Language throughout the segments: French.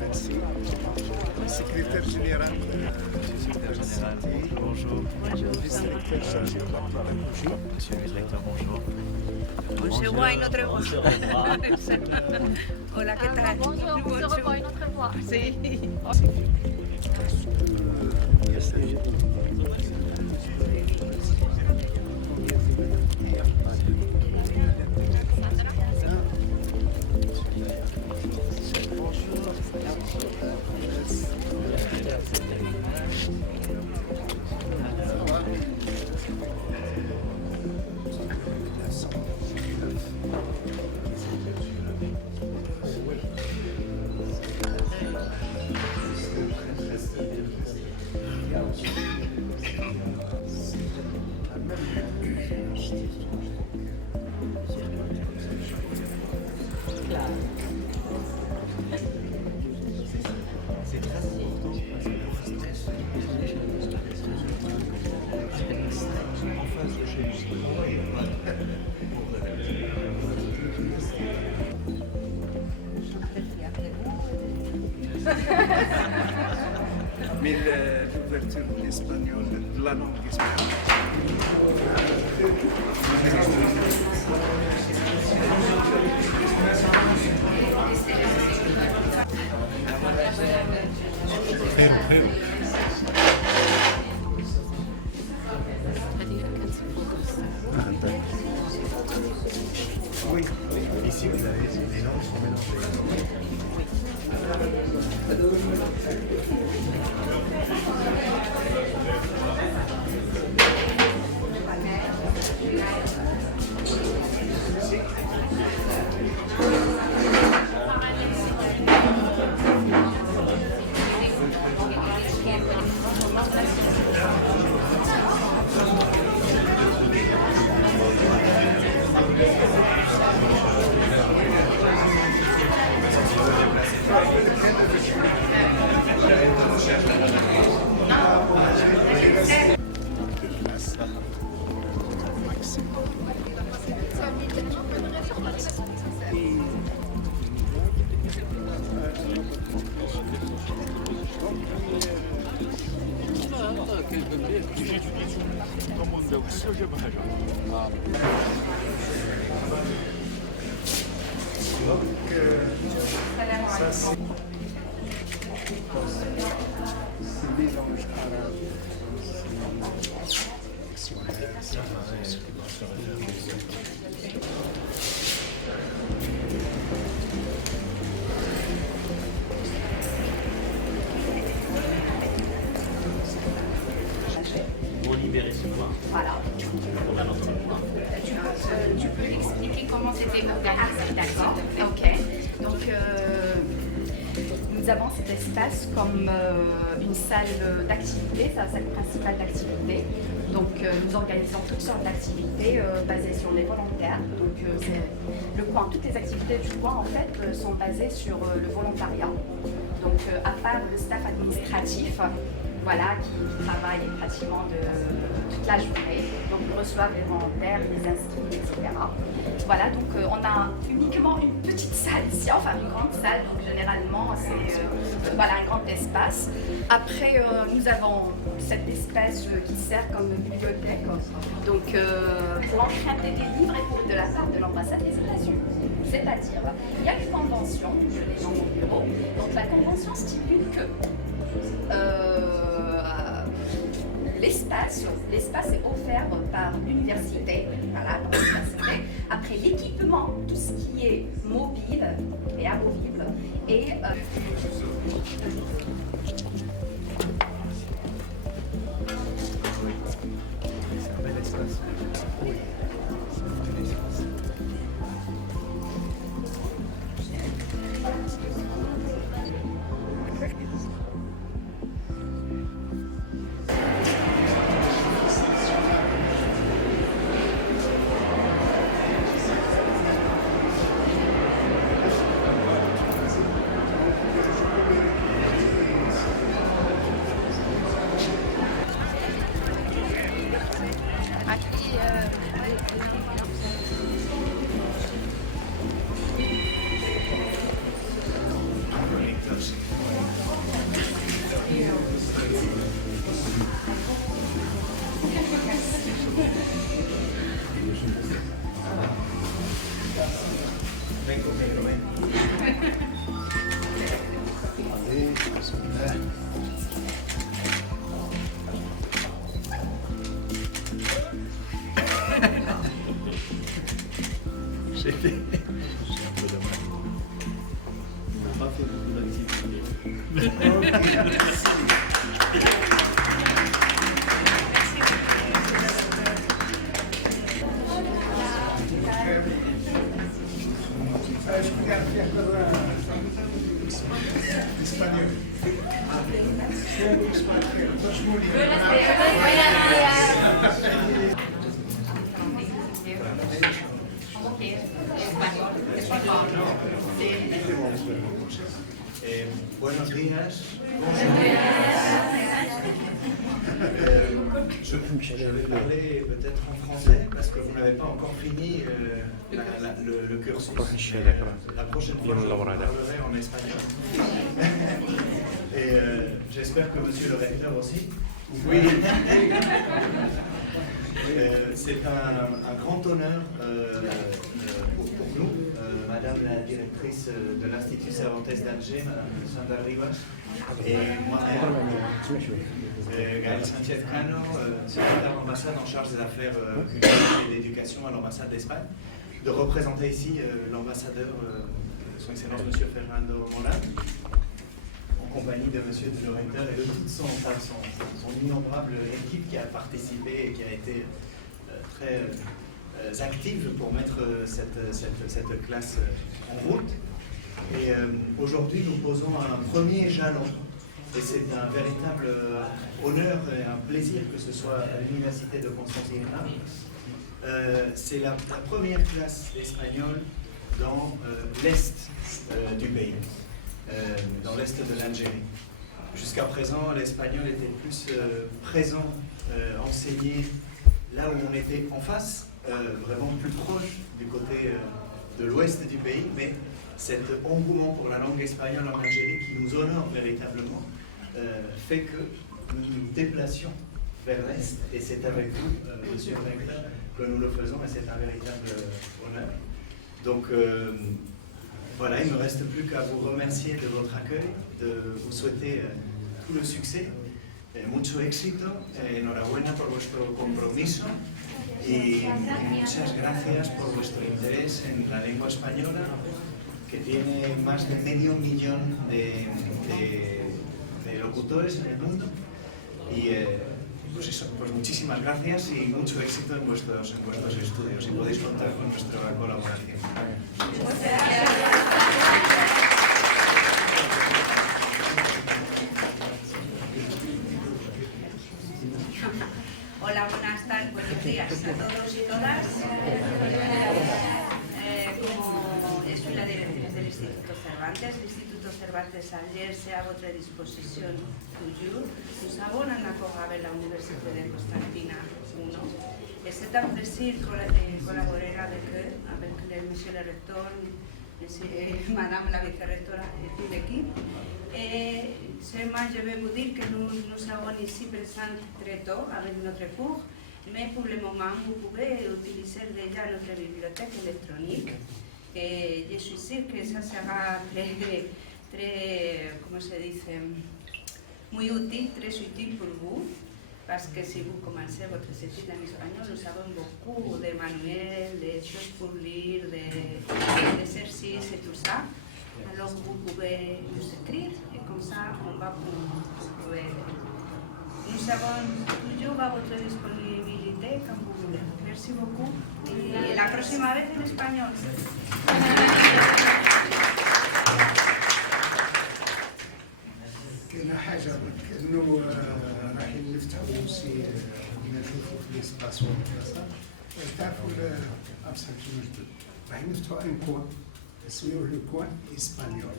Merci. Secrétaire général de l'université. Bonjour. Vice-recteur chargé de la pédagogie. Monsieur le directeur, bonjour. On se voit une autre fois. Hola, ¿qué tal? Bonjour, on se revoit une autre fois. Sí. Mais l'ouverture de l'espagnol, de la langue espagnole. Oui, Ici, vous avez les langues sont mélangées. ça c'est mélange arabe. Pour libérer ce point, Voilà. on a notre point. Tu peux expliquer comment c'était organisé, d'accord? Ok. Donc, nous avons cet espace comme une salle d'activité, sa salle principale d'activité. Donc, nous organisons toutes sortes d'activités basées sur les volontaires. Donc, c'est le coin, toutes les activités du coin, en fait, sont basées sur le volontariat. Donc, à part le staff administratif, voilà, qui travaille pratiquement toute la journée. Donc, ils reçoivent les volontaires, les inscrits, etc. Voilà, donc on a uniquement une petite salle ici, enfin une grande salle, donc généralement c'est voilà, un grand espace. Après, nous avons cet espace qui sert comme bibliothèque, donc pour emprunter des livres et pour de la part de l'ambassade des États-Unis. C'est-à-dire, il y a une convention, je l'ai dans mon bureau, donc la convention stipule que l'espace est offert par l'université, voilà, par l'université. Après l'équipement, tout ce qui est mobile et amovible, et C'est un bel espace. Oui. C'est un bel espace. Allez, بسم الله. J'ai un peu de mal. On n'a pas fait beaucoup d'activités. Buenos días. Je vais parler peut-être en français parce que vous n'avez pas encore fini le cursus. La prochaine fois, je parlerai en espagnol. Et j'espère que monsieur le recteur aussi. Oui. C'est un grand honneur pour nous, Madame la directrice de l'Institut Cervantes d'Alger, Madame Sandra Rivas, et moi-même, Gaël Sanchez Cano, secrétaire d'ambassade en charge des affaires culturelles et d'éducation à l'ambassade d'Espagne, de représenter ici l'ambassadeur, son Excellence Monsieur Fernando Morán, en compagnie de Monsieur le recteur et de toute son innombrable équipe qui a participé et qui a été très active pour mettre cette classe en route. Et aujourd'hui, nous posons un premier jalon. Et c'est un véritable honneur et un plaisir que ce soit à l'Université de Constantinople. C'est la première classe espagnole dans l'Est du pays, dans l'Est de l'Algérie. Jusqu'à présent, l'espagnol était plus présent, enseigné là où on était en face, vraiment plus proche du côté de l'ouest du pays, mais cet engouement pour la langue espagnole en Algérie qui nous honore véritablement fait que nous nous déplacions vers l'Est, et c'est avec vous, monsieur le recteur, que nous le faisons, et c'est un véritable honneur. Donc voilà, il ne me reste plus qu'à vous remercier de votre accueil, de vous souhaiter tout le succès, mucho éxito, enhorabuena por vuestro compromiso y muchas gracias por vuestro interés en la lengua española, que tiene más de medio millón de locutores en el mundo. Y pues eso, pues muchísimas gracias y mucho éxito en vuestros estudios, y podéis contar con nuestra colaboración. Hola, buenos días a todos y todas. Como yo soy la directriz del Instituto Cervantes, l'Institut Cervantes Alger c'est à votre disposition toujours. Nous avons un accord avec la Université de Constantina 1 et c'est un plaisir collaborer avec eux, avec monsieur le recteur, madame la vice-rectora et toute l'équipe. Et seulement je vais vous dire que nous avons ici présent très tôt avec notre cours, mais pour le moment vous pouvez utiliser déjà notre bibliothèque électronique. Et je suis sûre que ça sera très, comment se dice, muy útil, très utile pour vous, parce que si vous commencez votre étude en espagnol, nous avons beaucoup de manuels, de choses pour lire, d'exercices et tout ça. Alors vous pouvez nous écrire et comme ça on va pouvoir. Nous avons toujours à votre disponibilité quand vous voulez. Merci beaucoup et la próxima vez en espagnol. كاينه حاجه انه رايحين نفتحوا سي نشوفوا في ليسباس والكلاسات تعرفوا الابسنت جدد رايحين نفتحوا ان كوان اسميوه لو كوان اسبانيول.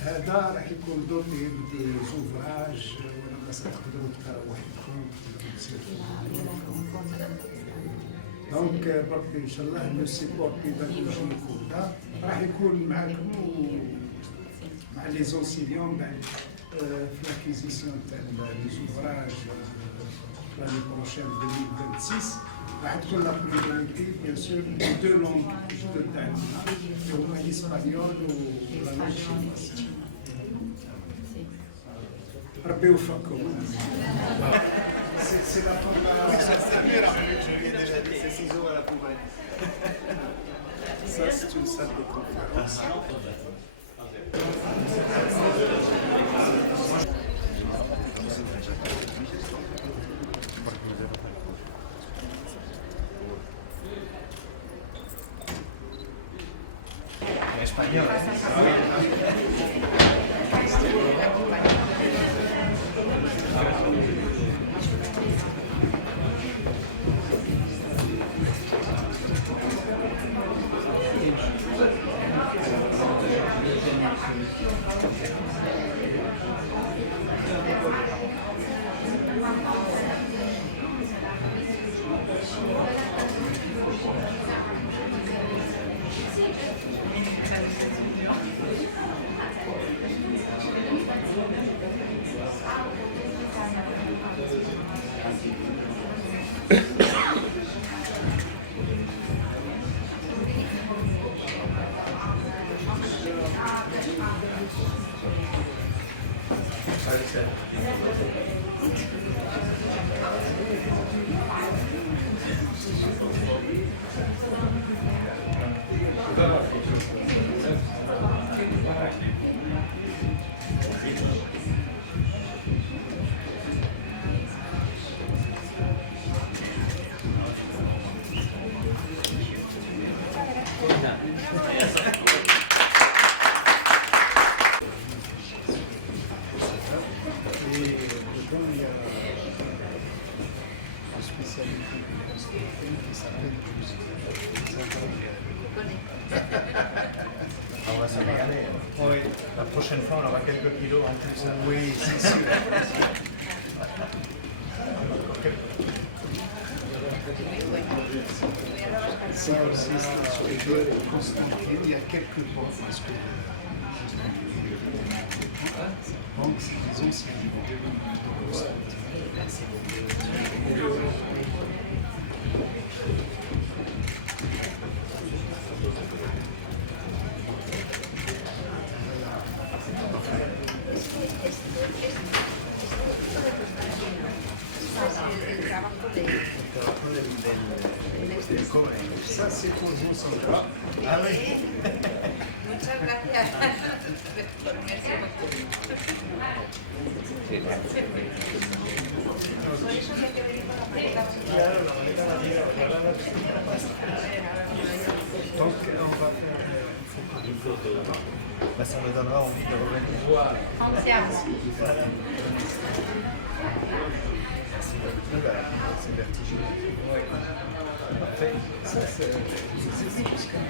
هذا راح يكون دوتي بدي زوفراج ولا بس تقدروا تقراو وحدكم. دونك برك ان شاء الله لو سيبور بيداغوجيك وكذا راح يكون معكم مع لي زونسيليون بعد في لاكيزيسيون تاع لي زوفراج لاني بروشين 2026 راح تكون لا بريوريتي بيان سور دو لونغ جدد عندنا l'espagnol ou la langue chinoise. Si. Rabbi Oufakoum. C'est la fin de la... Je lui ai déjà dit, c'est ciseaux à la poubelle. Ça, c'est une salle de conférence. Espagnol. Et dedans, il y a une spécialité de Constantine qui s'appelle On va se régaler. Oui. La prochaine fois, on aura quelques kilos en plus. Oui, c'est sûr. Ça aussi, c'est sur les deux de Constantine. Il y a quelques banques parce que donc c'est des anciens de Constantine. El trabajo del cobre. Ça, c'est pour vous, Sandra. Ah oui. Muchas gracias. Merci beaucoup. Por eso que hay que venir con la maleta. Claro, la maleta la tira. Donc, on va faire une photo. Bah, ça me donnera envie de revenir. Entièrement. Voilà. C'est vertigineux. Parfait. Ça, c'est jusqu'à...